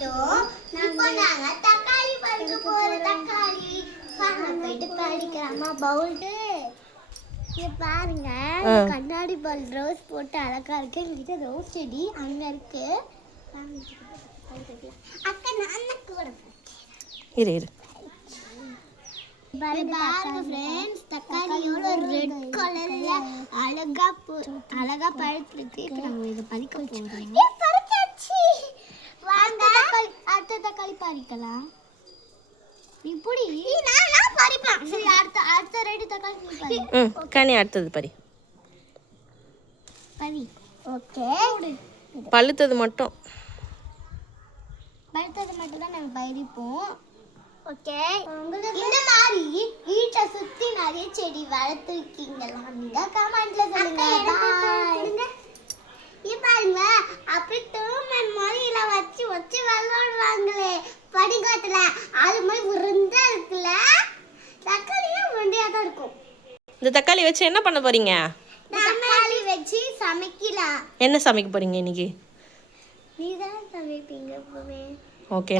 பண்ணிட்டோம். இப்போ நாங்க தக்காளி பறிக்க போறோம். தக்காளி வாங்க போயிட்டு பறிக்கலாமா? பவுல்ட்டு இங்க பாருங்க, கண்ணாடி பால் ரோஸ் போட்டு அழகா இருக்கு. எங்ககிட்ட ரோஸ் செடி அங்க இருக்கு. அக்கா நான் கூட இரு இரு பாருங்க ஃப்ரெண்ட்ஸ், தக்காளியோட ரெட் கலர்ல அழகா பழுத்துருக்கு. இப்போ நம்ம இதை பறிக்க போறோம். பறிச்சாச்சு. வாங்க அடுத்த தக்காளி பறிக்கலாம். இப்படி நான் பறிப்பேன். சரி, அடுத்த ரெண்டு தக்காளி நீ பறி. கனி அடுத்தது பறி. ஓகே, பழுத்தது மட்டும் தான் நம்ம பறிப்போம். ஓகே, இந்த மாதிரி வீட்டை சுத்தி நிறைய செடி வளர்த்துருக்கீங்களா? நீங்க கமெண்ட்ல சொல்லுங்க. பாருங்க, அப்படி டூர்மெண்ட் மாதிரில வச்சு விளையாடுவாங்களே படிக்காட்டுல, அது மாதிரி உருண்டா இருக்குல்ல. தக்காளியும் உருண்டையா தான் இருக்கும். இந்த தக்காளி வச்சு என்ன பண்ண போறீங்க? தக்காளி வச்சு சமைக்கலாம். என்ன சமைக்க போறீங்க இன்னைக்கு? நீதான் சமைப்பீங்க எப்பவுமே. Okay,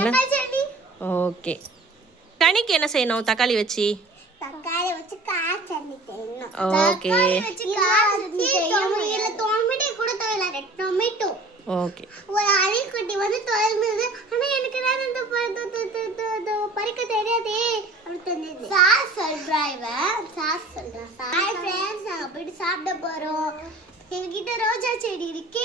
okay. கனிக்கு என்ன செய்யணும்? தக்காளி வச்சு காய் சட்னி செய்யணும். ஓகே, டொமேட்டோ கூட தேவையில்ல, ரெட் டொமேட்டோ. ஓகே. ஒரு அழிக்குட்டி வந்து தொலைந்தது. ஆனா எனக்கு நான் இந்த பறிக்க தெரியாதே அப்படி தெரிஞ்சது. சாஸ் சொல்றேன். ஹாய் ஃப்ரெண்ட்ஸ், நாங்க போயிட்டு சாப்பிட போறோம். எங்ககிட்ட ரோஜா செடி இருக்கு.